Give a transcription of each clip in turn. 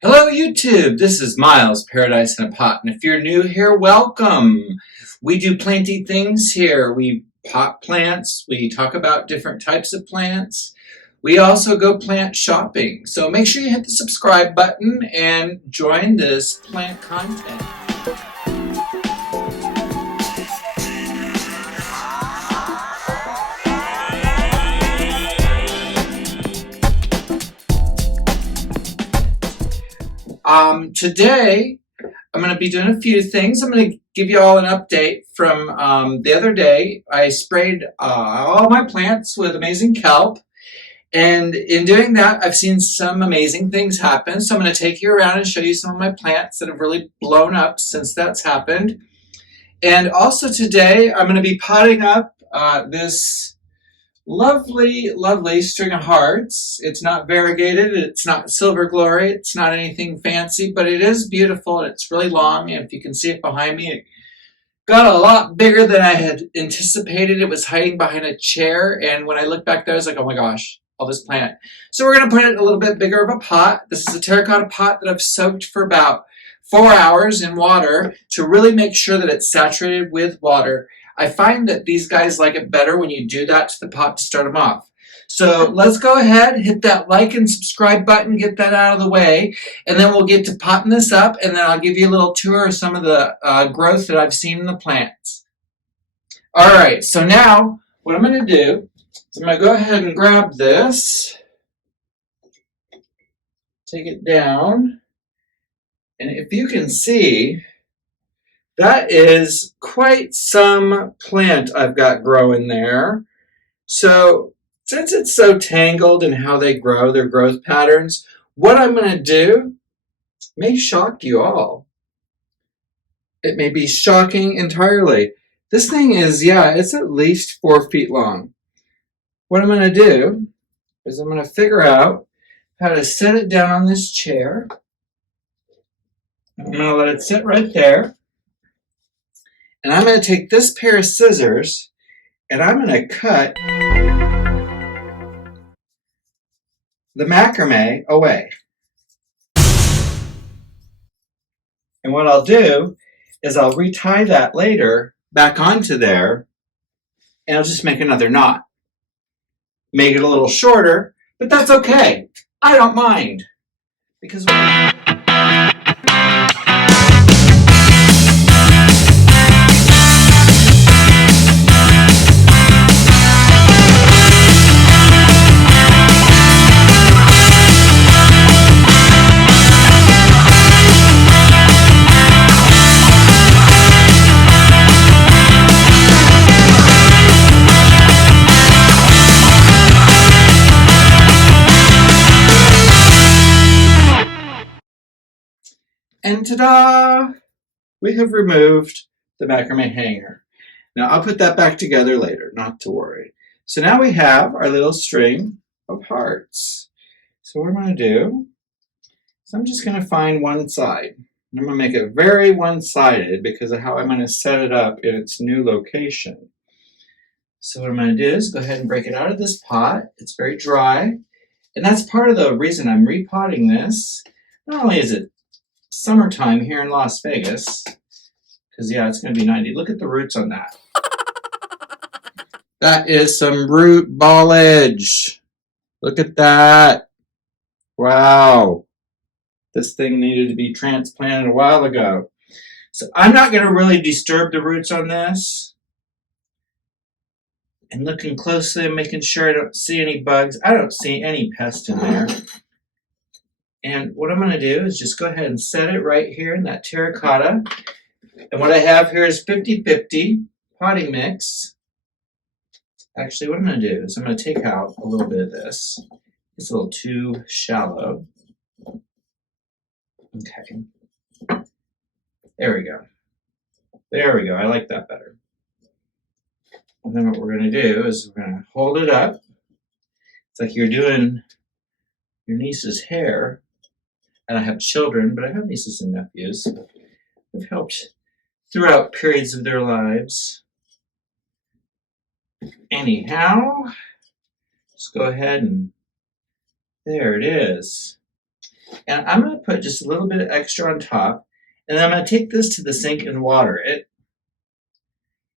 Hello YouTube, this is Miles, Paradise in a Pot, and if you're new here, welcome. We do planty things here. We pot plants, we talk about different types of plants. We also go plant shopping. So make sure you hit the subscribe button and join this plant content. Today I'm going to be doing a few things. I'm going to give you all an update from the other day. I sprayed all my plants with amazing kelp, and in doing that, I've seen some amazing things happen. So I'm going to take you around and show you some of my plants that have really blown up since that's happened. And also today, I'm going to be potting up this lovely string of hearts. It's not variegated, it's not silver glory, it's not anything fancy, but it is beautiful and it's really long. And if you can see it behind me, it got a lot bigger than I had anticipated. It was hiding behind a chair, and when I looked back there, I was like, oh my gosh, all this plant. So we're going to put it in a little bit bigger of a pot. This is a terracotta pot that I've soaked for about 4 hours in water to really make sure that it's saturated with water. I find that these guys like it better when you do that to the pot to start them off. So let's go ahead, hit that like and subscribe button, get that out of the way, and then we'll get to potting this up, and then I'll give you a little tour of some of the growth that I've seen in the plants. All right, so now what I'm going to do is I'm going to go ahead and grab this, take it down, and if you can see, that is quite some plant I've got growing there. So since it's so tangled in how they grow, their growth patterns, what I'm going to do may shock you all. It may be shocking entirely. This thing is, it's at least 4 feet long. What I'm going to do is I'm going to figure out how to set it down on this chair. I'm going to let it sit right there. And I'm going to take this pair of scissors and I'm going to cut the macrame away. And what I'll do is I'll retie that later back onto there, and I'll just make another knot. Make it a little shorter, but that's okay. I don't mind. Because and ta-da! We have removed the macrame hanger. Now I'll put that back together later, not to worry. So now we have our little string of hearts. So what I'm going to do is I'm just going to find one side. I'm going to make it very one-sided because of how I'm going to set it up in its new location. So what I'm going to do is go ahead and break it out of this pot. It's very dry. And that's part of the reason I'm repotting this. Not only is it summertime here in Las Vegas, because it's going to be 90. Look at the roots on that. That is some root ballage. Look at that. Wow. This thing needed to be transplanted a while ago. So I'm not going to really disturb the roots on this. And looking closely and making sure I don't see any bugs. I don't see any pests in there. And what I'm going to do is just go ahead and set it right here in that terracotta. And what I have here is 50-50 potting mix. Actually, what I'm going to do is I'm going to take out a little bit of this. It's a little too shallow. Okay. There we go. There we go. I like that better. And then what we're going to do is we're going to hold it up. It's like you're doing your niece's hair. And I have children, but I have nieces and nephews who've helped throughout periods of their lives. Anyhow, just go ahead and there it is. And I'm going to put just a little bit of extra on top. And then I'm going to take this to the sink and water it.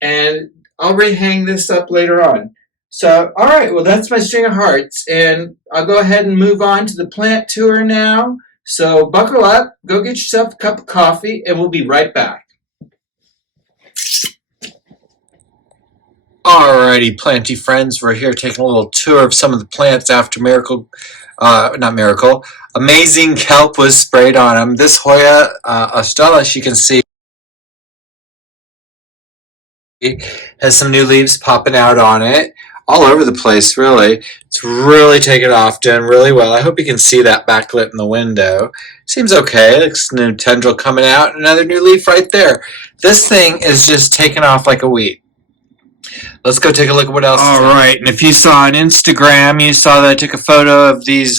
And I'll rehang this up later on. So, all right, well, that's my string of hearts. And I'll go ahead and move on to the plant tour now. So buckle up, go get yourself a cup of coffee, and we'll be right back. Alrighty, planty friends, we're here taking a little tour of some of the plants after amazing kelp was sprayed on them. This Hoya australis, you can see, has some new leaves popping out on it. All over the place, really. It's really taken off, doing really well. I hope you can see that backlit in the window. Seems okay. Looks a new tendril coming out. Another new leaf right there. This thing is just taking off like a weed. Let's go take a look at what else. All right, and if you saw on Instagram, you saw that I took a photo of these.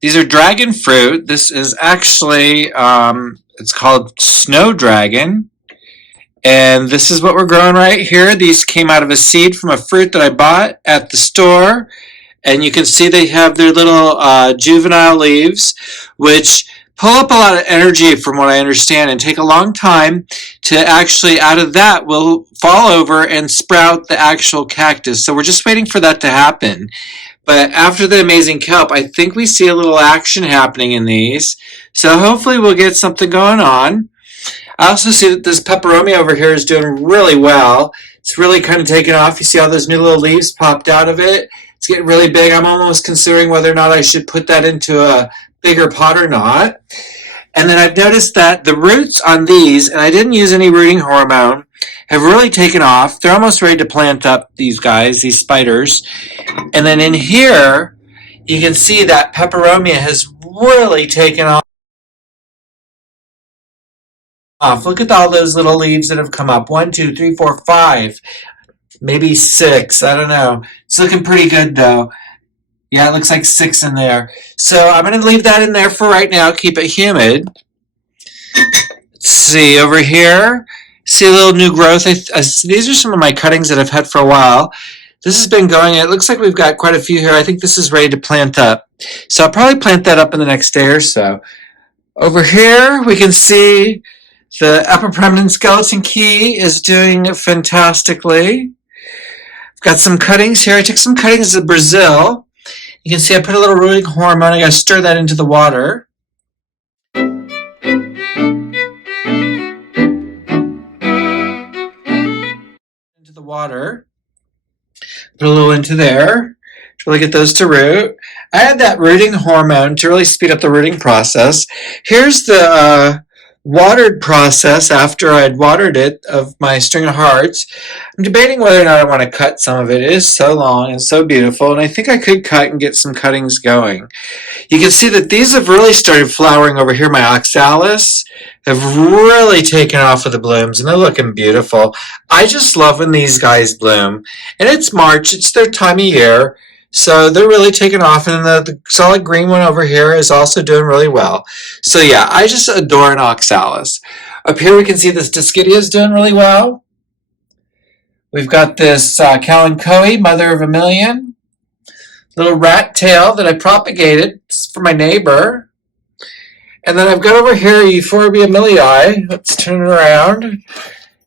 These are dragon fruit. This is actually, it's called snow dragon. And this is what we're growing right here. These came out of a seed from a fruit that I bought at the store. And you can see they have their little juvenile leaves, which pull up a lot of energy from what I understand and take a long time to actually, out of that, will fall over and sprout the actual cactus. So we're just waiting for that to happen. But after the amazing kelp, I think we see a little action happening in these. So hopefully we'll get something going on. I also see that this peperomia over here is doing really well. It's really kind of taken off. You see all those new little leaves popped out of it. It's getting really big. I'm almost considering whether or not I should put that into a bigger pot or not. And then I've noticed that the roots on these, and I didn't use any rooting hormone, have really taken off. They're almost ready to plant up, these guys, these spiders. And then in here, you can see that peperomia has really taken off. Look at all those little leaves that have come up. 1, 2, 3, 4, 5, maybe 6. I don't know. It's looking pretty good though. Yeah, it looks like 6 in there. So I'm going to leave that in there for right now. Keep it humid. Let's see over here. See a little new growth. These are some of my cuttings that I've had for a while. This has been going. It looks like we've got quite a few here. I think this is ready to plant up. So I'll probably plant that up in the next day or so. Over here we can see the upper permanent skeleton key is doing fantastically. I've got some cuttings here. I took some cuttings of Brazil. You can see I put a little rooting hormone. I got to stir that into the water. Into the water. Put a little into there to really get those to root. I add that rooting hormone to really speed up the rooting process. Here's the watered process after I'd watered it of my string of hearts. I'm debating whether or not I want to cut some of it. It is so long and so beautiful, and I think I could cut and get some cuttings going. You can see that these have really started flowering over here. My oxalis have really taken off with the blooms, and they're looking beautiful. I just love when these guys bloom. And it's March. It's their time of year. So they're really taking off, and the solid green one over here is also doing really well. So yeah, I just adore an oxalis. Up here we can see this Discidia is doing really well. We've got this Kalanchoe, mother of a million. Little rat tail that I propagated. It's for my neighbor. And then I've got over here Euphorbia millii. Let's turn it around.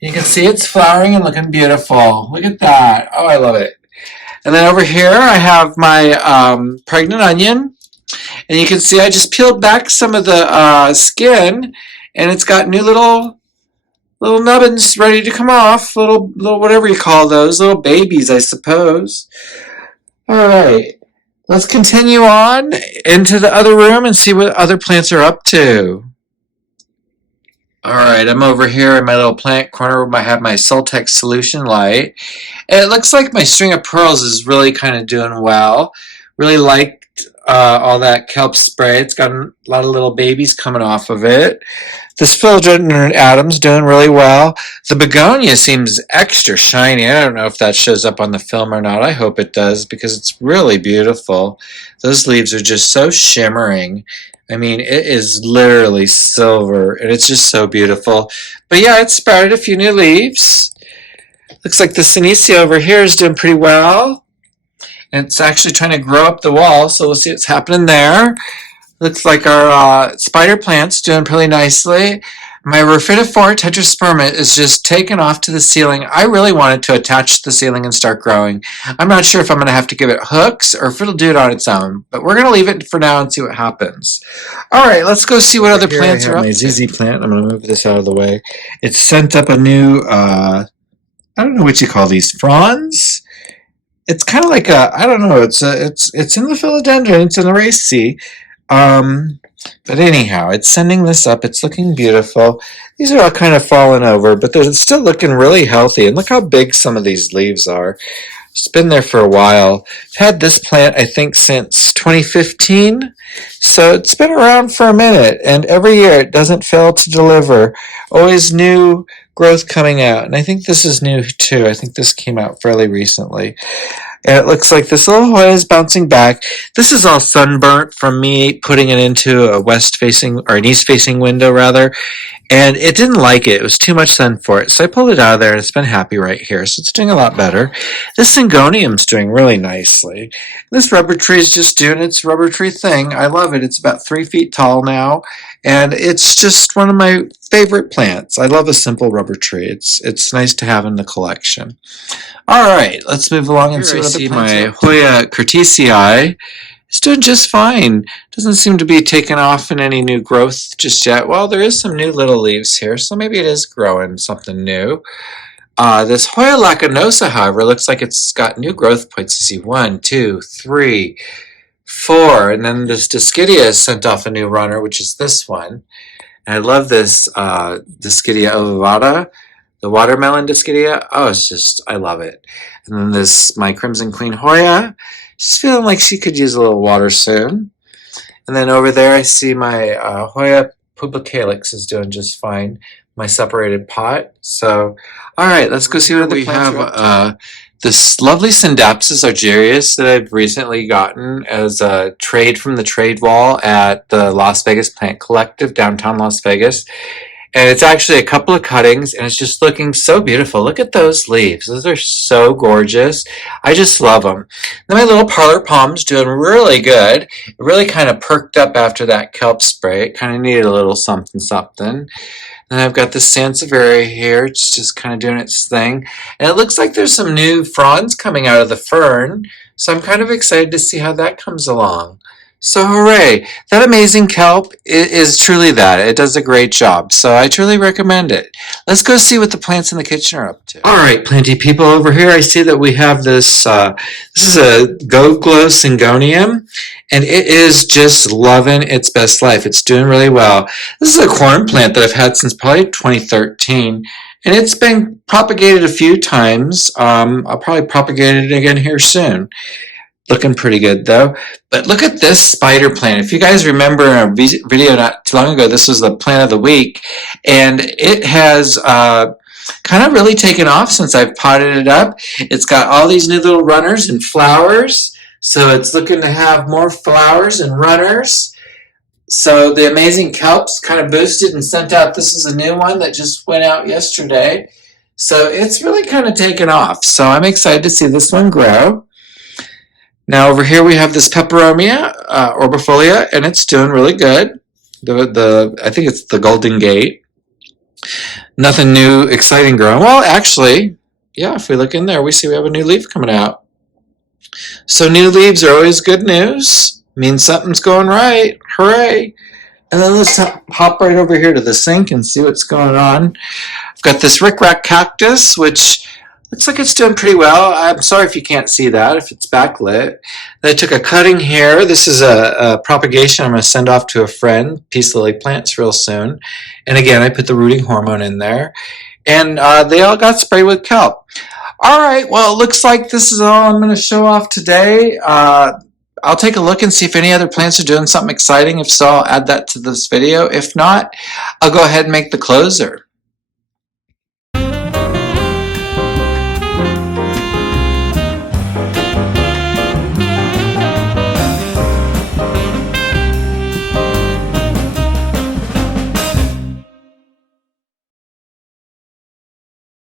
You can see it's flowering and looking beautiful. Look at that. Oh, I love it. And then over here I have my pregnant onion. And you can see I just peeled back some of the skin, and it's got new little nubbins ready to come off. Little whatever you call those. Little babies, I suppose. All right. Let's continue on into the other room and see what other plants are up to. Alright, I'm over here in my little plant corner where I have my Soltex solution light. And it looks like my string of pearls is really kind of doing well. Really liked all that kelp spray. It's got a lot of little babies coming off of it. This philodendron Adam's doing really well. The begonia seems extra shiny. I don't know if that shows up on the film or not. I hope it does because it's really beautiful. Those leaves are just so shimmering. I mean, it is literally silver, and it's just so beautiful. But yeah, it sprouted a few new leaves. Looks like the Synecia over here is doing pretty well. And it's actually trying to grow up the wall, so we'll see what's happening there. Looks like our spider plant's doing pretty nicely. My Rhaphidophora tetrasperma is just taken off to the ceiling. I really want it to attach to the ceiling and start growing. I'm not sure if I'm going to have to give it hooks or if it'll do it on its own, but we're going to leave it for now and see what happens. All right, let's go see what other plants are up to. My ZZ plant. I'm going to move this out of the way. It's sent up a new, I don't know what you call these, fronds? It's kind of like I don't know. It's in the philodendron. It's in the raceae. But anyhow, it's sending this up. It's looking beautiful. These are all kind of fallen over, but they're still looking really healthy. And look how big some of these leaves are. It's been there for a while. I've had this plant, I think, since 2015. So it's been around for a minute. And every year it doesn't fail to deliver. Always new growth coming out. And I think this is new too. I think this came out fairly recently. And it looks like this little Hoya is bouncing back. This is all sunburnt from me putting it into a west-facing, or an east-facing window, rather. And it didn't like it. It was too much sun for it. So I pulled it out of there, and it's been happy right here. So it's doing a lot better. This Syngonium's doing really nicely. This rubber tree is just doing its rubber tree thing. I love it. It's about 3 feet tall now. And it's just one of my favorite plants. I love a simple rubber tree. It's nice to have in the collection. All right, let's move along and see what other plants are. My Hoya curtisii is doing just fine. Doesn't seem to be taking off in any new growth just yet. Well, there is some new little leaves here, so maybe it is growing something new. This Hoya lacanosa, however, looks like it's got new growth points. You see 1, 2, 3, 4, and then this Dischidia has sent off a new runner, which is this one. And I love this Dischidia ovata. The watermelon Dischidia, oh, it's just, I love it. And then this, my Crimson Queen Hoya, she's feeling like she could use a little water soon. And then over there I see my Hoya pubicalyx is doing just fine, my separated pot. So, all right, let's go see what other plants we have. This lovely Syndapsis argyrius that I've recently gotten as a trade from the trade wall at the Las Vegas Plant Collective, downtown Las Vegas. And it's actually a couple of cuttings, and it's just looking so beautiful. Look at those leaves. Those are so gorgeous. I just love them. Then my little parlor palm's doing really good. It really kind of perked up after that kelp spray. It kind of needed a little something, something. Then I've got this Sansevieria here. It's just kind of doing its thing. And it looks like there's some new fronds coming out of the fern. So I'm kind of excited to see how that comes along. So hooray, that amazing kelp is truly that. It does a great job, so I truly recommend it. Let's go see what the plants in the kitchen are up to. All right, planty people, over here I see that we have this, this is a Gold Glow Syngonium, and it is just loving its best life. It's doing really well. This is a corn plant that I've had since probably 2013, and it's been propagated a few times. I'll probably propagate it again here soon. Looking pretty good though. But look at this spider plant. If you guys remember in a video not too long ago, this was the plant of the week. And it has kind of really taken off since I've potted it up. It's got all these new little runners and flowers. So it's looking to have more flowers and runners. So the amazing kelps kind of boosted and sent out. This is a new one that just went out yesterday. So it's really kind of taken off. So I'm excited to see this one grow. Now over here we have this peperomia orbifolia, and it's doing really good. I think it's the Golden Gate. Nothing new, exciting growing. Well, actually, yeah, if we look in there, we see we have a new leaf coming out. So new leaves are always good news. Means something's going right. Hooray! And then let's hop right over here to the sink and see what's going on. I've got this rickrack cactus, which looks like it's doing pretty well. I'm sorry if you can't see that, if it's backlit. I took a cutting here. This is a propagation I'm going to send off to a friend, Peace Lily Plants, real soon. And again, I put the rooting hormone in there. And they all got sprayed with kelp. All right, well, it looks like this is all I'm going to show off today. I'll take a look and see if any other plants are doing something exciting. If so, I'll add that to this video. If not, I'll go ahead and make the closer.